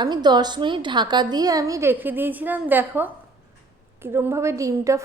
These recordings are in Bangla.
আমি 10 মিনিট ঢাকা দিয়ে আমি রেখে দিয়েছিলাম। দেখো কীরমভাবে ডিমটা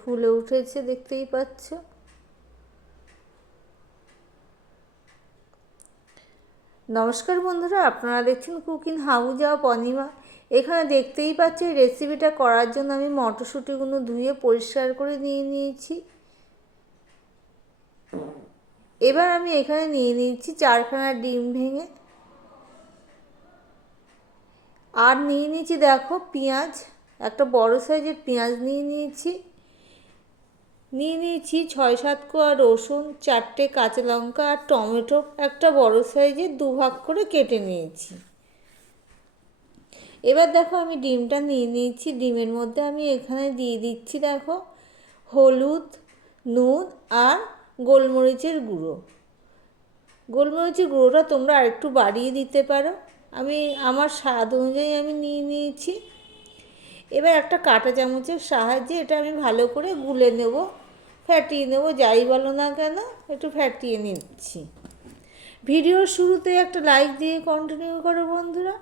ফুলে উঠেছে, দেখতেই পাচ্ছ। নমস্কার বন্ধুরা, আপনারা দেখছেন কুকিং হাউস অফ অনিমা। এখানে দেখতেই পাচ্ছ এই রেসিপিটা করার জন্য আমি মটরশুঁটিগুলো ধুয়ে পরিষ্কার করে নিয়ে নিয়েছি। এবার আমি এখানে নিয়ে নিচ্ছি 4খানা ডিম ভেঙে, আর নিয়ে নিয়েছি দেখো পেঁয়াজ, একটা বড় সাইজের পেঁয়াজ নিয়ে নিয়েছি। 6-7 কোয়া রসুন, 4টে কাঁচা লঙ্কা আর টমেটো একটা বড় সাইজের দুভাগ করে কেটে নিয়েছি। এবার দেখো আমি ডিমটা নিয়ে নিয়েছি। ডিমের মধ্যে আমি এখানে দিয়ে দিচ্ছি দেখো হলুদ, নুন আর গোলমরিচের গুঁড়ো। গোলমরিচের গুঁড়োটা তোমরা আরেকটু বাড়িয়ে দিতে পারো, আমি আমার স্বাদ অনুযায়ী আমি নিয়ে নিয়েছি। এবার একটা কাঁটা চামচের সাহায্যে এটা আমি ভালো করে গুলে নেব, ফ্যাটিয়ে নেব, যাই বলো না কেন একটু ফ্যাটিয়ে নিচ্ছি। ভিডিওর শুরুতে একটা লাইক দিয়ে কন্টিনিউ করো বন্ধুরা।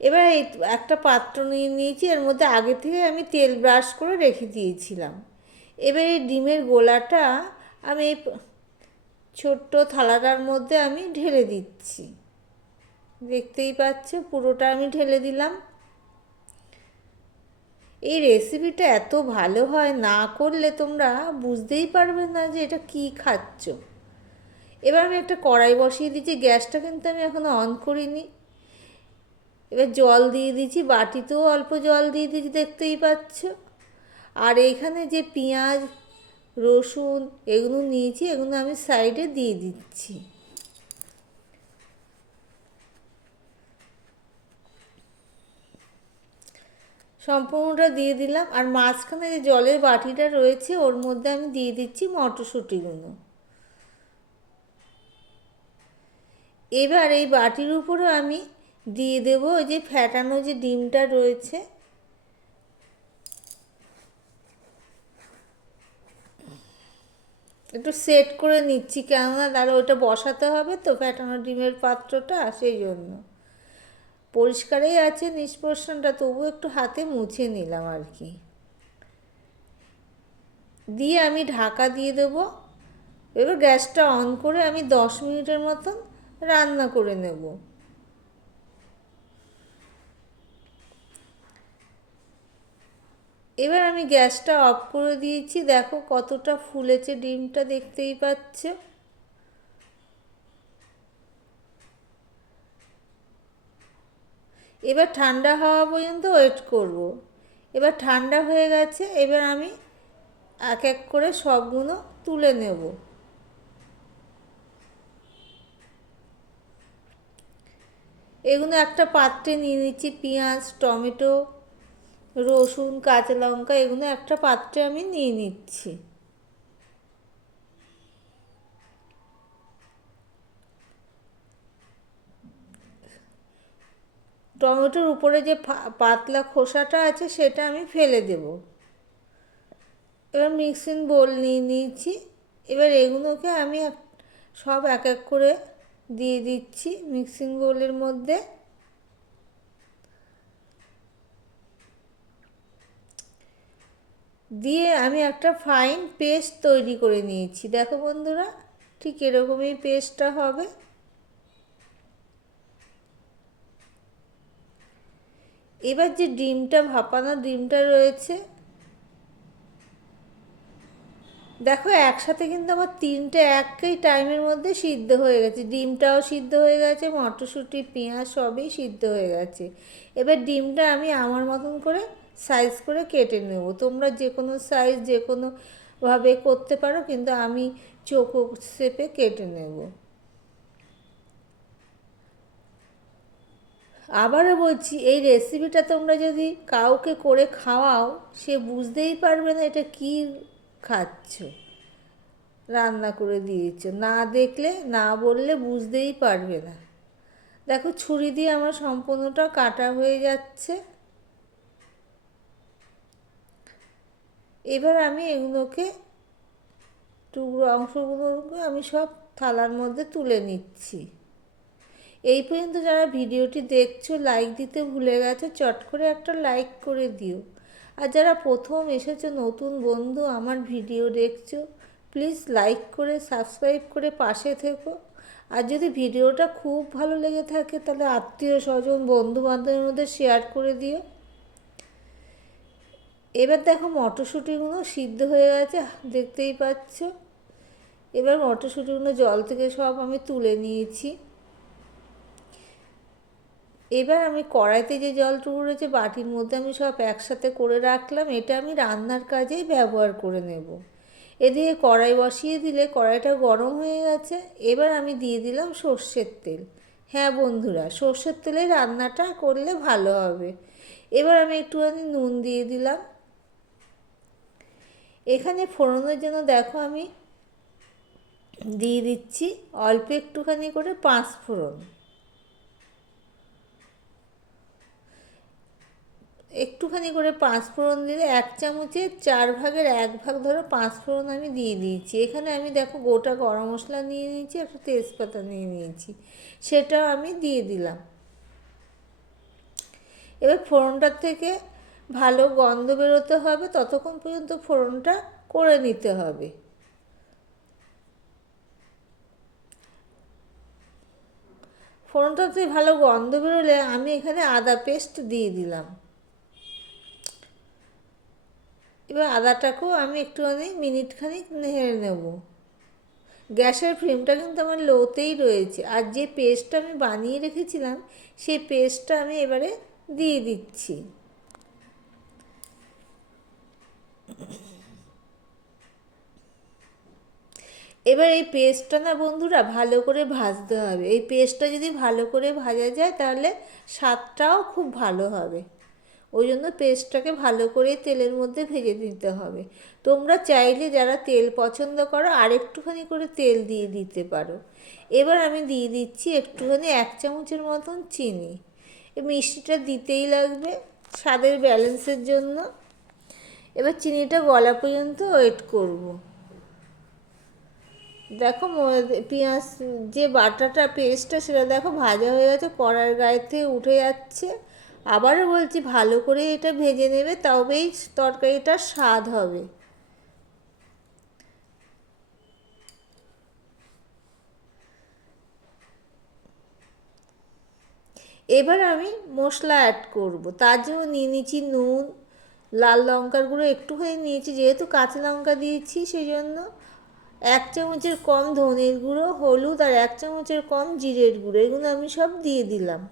এবার এই একটা পাত্র নিয়ে নিয়েছি, এর মধ্যে আগে থেকে আমি তেল ব্রাশ করে রেখে দিয়েছিলাম। এবার এই ডিমের গোলাটা আমি এই ছোট্ট থালাটার মধ্যে আমি ঢেলে দিচ্ছি। দেখতেই পাচ্ছ পুরোটা আমি ঢেলে দিলাম। এই রেসিপিটা এত ভালো হয়, না করলে তোমরা বুঝতেই পারবে না যে এটা কি খাচ্ছ। এবার আমি একটা কড়াই বসিয়ে দিচ্ছি, গ্যাসটা কিন্তু আমি এখনো অন করিনি। এবার জল দিয়ে দিচ্ছি, বাটিতেও অল্প জল দিয়ে দিচ্ছি, দেখতেই পাচ্ছ। আর এখানে যে পেঁয়াজ রসুন এগুলো নিয়েছি, এগুলো আমি সাইডে দিয়ে দিচ্ছি। সম্পূর্ণটা দিয়ে দিলাম। আর মাঝখানে যে জলের বাটিটা রয়েছে ওর মধ্যে আমি দিয়ে দিচ্ছি মটরশুঁটিগুলো। এবার এই বাটির উপরে আমি দিয়ে দেবো ওই যে ফ্যাটানো যে ডিমটা রয়েছে। একটু সেট করে নিচ্ছি, কেননা তাহলে ওটা বসাতে হবে তো ফ্যাটানো ডিমের পাত্রটা, সেই জন্য। পরিষ্কারই আছে নিষ্পর্শনটা, তবু একটু হাতে মুছে নিলাম আর কি। দিয়ে আমি ঢাকা দিয়ে দেবো। এবার গ্যাসটা অন করে আমি 10 মিনিটের মতন রান্না করে নেব। এবার আমি গ্যাসটা অফ করে দিয়েছি। দেখো কতটা ফুলেছে ডিমটা, দেখতেই পাচ্ছ। এবার ঠান্ডা হওয়া পর্যন্ত ওয়েট করব। এবার ঠান্ডা হয়ে গেছে, এবার আমি এক এক করে সবগুলো তুলে নেব। এগুলো একটা পাত্রে নিয়ে নিচ্ছি, পেঁয়াজ টমেটো রসুন কাঁচা লঙ্কা এগুলো একটা পাত্রে আমি নিয়ে নিচ্ছি। টমেটোর উপরে যে পাতলা খোসাটা আছে সেটা আমি ফেলে দেব। এবার মিক্সিং বোল নিয়ে নিয়েছি। এবার এগুলোকে আমি সব এক এক করে দিয়ে দিচ্ছি মিক্সিং বোলের মধ্যে। দিয়ে আমি একটা ফাইন পেস্ট তৈরি করে নিয়েছি। দেখো বন্ধুরা, ঠিক এরকমই পেস্টটা হবে। এবার যে ডিমটা ভাপানো ডিমটা রয়েছে, দেখো একসাথে কিন্তু আমার 3টে একই টাইমের মধ্যে সিদ্ধ হয়ে গেছে। ডিমটাও সিদ্ধ হয়ে গেছে, মটরশুঁটি পেঁয়াজ সবই সিদ্ধ হয়ে গেছে। এবার ডিমটা আমি আমার মতন করে সাইজ করে কেটে নেব। তোমরা যে কোনো সাইজ যে কোনোভাবে করতে পারো, কিন্তু আমি চৌকো শেপে কেটে নেব। আবারও বলছি, এই রেসিপিটা তোমরা যদি কাউকে করে খাওয়াও, সে বুঝতেই পারবে না এটা কী খাচ্ছ, রান্না করে দিয়েছ। না দেখলে না বললে বুঝতেই পারবে না। দেখো ছুরি দিয়ে আমার সম্পূর্ণটা কাটা হয়ে যাচ্ছে। এবার আমি এগুলোকে টুকরো অংশগুলোকে আমি সব থালার মধ্যে তুলে নিচ্ছি। এই পর্যন্ত যারা ভিডিওটি দেখছো, লাইক দিতে ভুলে গেছো, চট করে একটা লাইক করে দিও। আর যারা প্রথম এসেছো, নতুন বন্ধু আমার ভিডিও দেখছো, প্লিজ লাইক করে সাবস্ক্রাইব করে পাশে থেকো। আর যদি ভিডিওটা খুব ভালো লেগে থাকে তাহলে আত্মীয় স্বজন বন্ধু বান্ধবের মধ্যে শেয়ার করে দিও। এবার দেখো মটরশুঁটিগুলো সিদ্ধ হয়ে গেছে, দেখতেই পাচ্ছ। এবার মটরশুঁটিগুলো জল থেকে সব আমি তুলে নিয়েছি। এবার আমি কড়াইতে যে জলটুকু রয়েছে বাটির মধ্যে আমি সব একসাথে করে রাখলাম। এটা আমি রান্নার কাজেই ব্যবহার করে নেব। এদিকে কড়াই বসিয়ে দিলে কড়াইটা গরম হয়ে গেছে। এবার আমি দিয়ে দিলাম সর্ষের তেল। হ্যাঁ বন্ধুরা, সর্ষের তেলে রান্নাটা করলে ভালো হবে। এবার আমি একটুখানি নুন দিয়ে দিলাম। এখানে ফোড়নের জন্য দেখো আমি দিয়ে দিচ্ছি অল্প একটুখানি করে 5 ফোড়ন। একটুখানি করে 5 ফোড়ন দিলে 1 চামচের 4 ভাগের 1 ভাগ ধরো 5 ফোড়ন আমি দিয়ে দিয়েছি। এখানে আমি দেখো গোটা গরম মশলা নিয়ে নিয়েছি, একটা তেজপাতা নিয়ে নিয়েছি, সেটাও আমি দিয়ে দিলাম। এবার ফোড়নটার থেকে ভালো গন্ধ বেরোতে হবে, ততক্ষণ পর্যন্ত ফোড়নটা করে নিতে হবে। ফোড়নটাতে ভালো গন্ধ বেরোলে আমি এখানে আদা পেস্ট দিয়ে দিলাম। এবার আদাটাকেও আমি একটুখানি মিনিটখানিক নেড়ে নেব। গ্যাসের ফ্লেমটা কিন্তু আমার লোতেই রয়েছে। আর যে পেস্টটা আমি বানিয়ে রেখেছিলাম সেই পেস্টটা আমি এবারে দিয়ে দিচ্ছি। এবার এই পেস্টটা না বন্ধুরা ভালো করে ভাজতে হবে। এই পেস্টটা যদি ভালো করে ভাজা যায় তাহলে স্বাদটাও খুব ভালো হবে। ওই জন্য পেস্টটাকে ভালো করে তেলের মধ্যে ভেজে দিতে হবে। তোমরা চাইলে যারা তেল পছন্দ করো আর একটুখানি করে তেল দিয়ে দিতে পারো। এবার আমি দিয়ে দিচ্ছি একটুখানি 1 চামচের মতন চিনি। এই মিষ্টিটা দিতেই লাগবে স্বাদের ব্যালেন্সের জন্য। এবার চিনিটা গলা পর্যন্ত ওয়েট করব। দেখো পেঁয়াজ যে বাটাটা পেস্টটা সেটা দেখো ভাজা হয়ে গেছে, কড়ার গায়ে থেকে উঠে যাচ্ছে। আবারও বলছি ভালো করে এটা ভেজে নেবে, তবেই তরকারিটার স্বাদ হবে। এবার আমি মশলা অ্যাড করব। তার জন্য নিয়ে নিয়েছি নুন, লাল লঙ্কার গুঁড়ো একটুখানি নিয়েছি, যেহেতু কাঁচা লঙ্কা দিয়েছি সেই জন্য। 1 চামচের কম ধনের গুঁড়ো, হলুদ, আর 1 চামচের কম জিরের গুঁড়ো, এগুলো আমি সব দিয়ে দিলাম।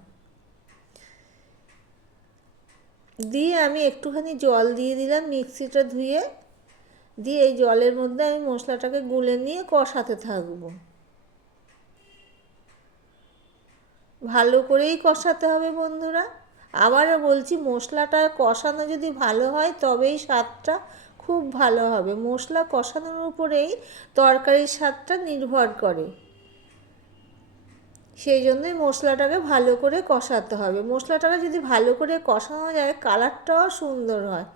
দিয়ে আমি একটুখানি জল দিয়ে দিলাম মিক্সিটা ধুয়ে। দিয়ে এই জলের মধ্যে আমি মশলাটাকে গুলে নিয়ে কষাতে থাকবো। ভালো করেই কষাতে হবে বন্ধুরা। আবারও বলছি মশলাটা কষানো যদি ভালো হয় তবেই স্বাদটা খুব ভালো হবে। মশলা কষানোর উপরেই তরকারির স্বাদটা নির্ভর করে। সেই জন্যই মশলাটাকে ভালো করে কষাতে হবে। মশলাটাকে যদি ভালো করে কষানো যায় কালারটাও সুন্দর হয়।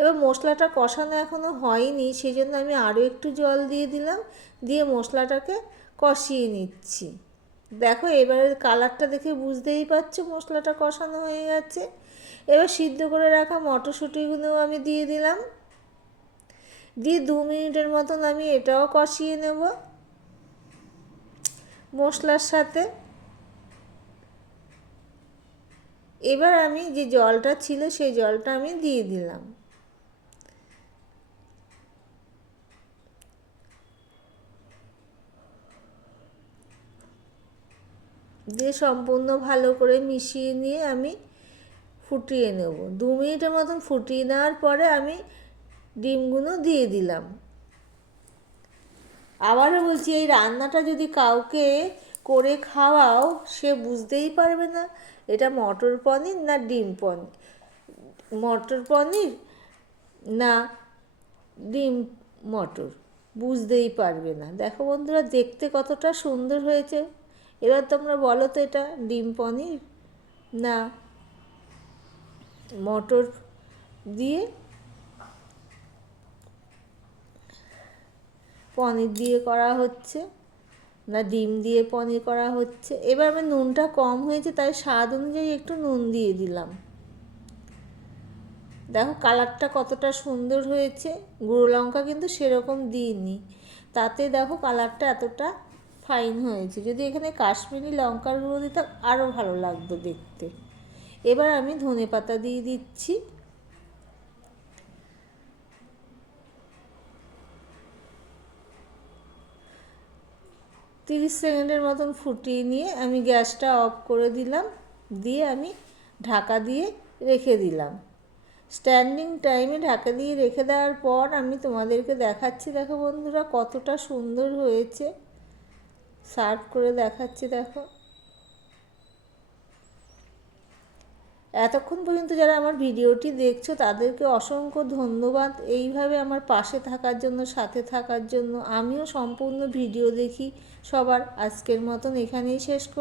এবার মশলাটা কষানো এখনও হয়নি, সেই জন্য আমি আরও একটু জল দিয়ে দিলাম। দিয়ে মশলাটাকে কষিয়ে নিচ্ছি। দেখো এবারে কালারটা দেখে বুঝতেই পারছো মশলাটা কষানো হয়ে গেছে। এবার সিদ্ধ করে রাখা মটরশুঁটিগুলোও আমি দিয়ে দিলাম। দিয়ে 2 মিনিটের মতন আমি এটাও কষিয়ে নেব মশলার সাথে। এবার আমি যে জলটা ছিল সেই জলটা আমি দিয়ে দিলাম। দিয়ে সম্পূর্ণ ভালো করে মিশিয়ে নিয়ে আমি ফুটিয়ে নেব। 2 মিনিটের মতন ফুটিয়ে নেওয়ার পরে আমি ডিমগুলো দিয়ে দিলাম। আবারও বলছি এই রান্নাটা যদি কাউকে করে খাওয়াও সে বুঝতেই পারবে না এটা মটর পনির না ডিম পনির, মটর পনির না ডিম মটর, বুঝতেই পারবে না। দেখো বন্ধুরা দেখতে কতটা সুন্দর হয়েছে। এবার তোমরা বলো তো এটা ডিম পনির না মটর দিয়ে পনির দিয়ে করা হচ্ছে। না ডিম দিয়ে পনির করা হচ্ছে। এবার আমার নুনটা কম হয়েছে, তাই স্বাদ অনুযায়ী একটু নুন দিয়ে দিলাম। দেখো কালারটা কতটা সুন্দর হয়েছে। গুঁড়ো লঙ্কা কিন্তু সেরকম দিইনি, তাতে দেখো কালারটা এতটা ফাইন হয়েছে। যদি এখানে কাশ্মীরি লঙ্কার গুঁড়ো দিতাম আরও ভালো লাগতো দেখতে। এবার আমি ধনেপাতা দিয়ে দিচ্ছি। তিরিশ সেকেন্ডের মতন ফুটিয়ে নিয়ে আমি গ্যাসটা অফ করে দিলাম, দিয়ে আমি ঢাকা দিয়ে রেখে দিলাম। স্ট্যান্ডিং টাইমে ঢাকা দিয়ে রেখে দেওয়ার পর আমি তোমাদেরকে দেখাচ্ছি। দেখো বন্ধুরা কতটা সুন্দর হয়েছে, সার্ভ করে দেখাচ্ছি। দেখো এতক্ষণ পর্যন্ত যারা আমার ভিডিওটি দেখছো তাদেরকে অসংখ্য ধন্যবাদ এইভাবে আমার পাশে থাকার জন্য, সাথে থাকার জন্য। আমিও সম্পূর্ণ ভিডিও দেখি সবার। আজকের মতন এখানেই শেষ করি।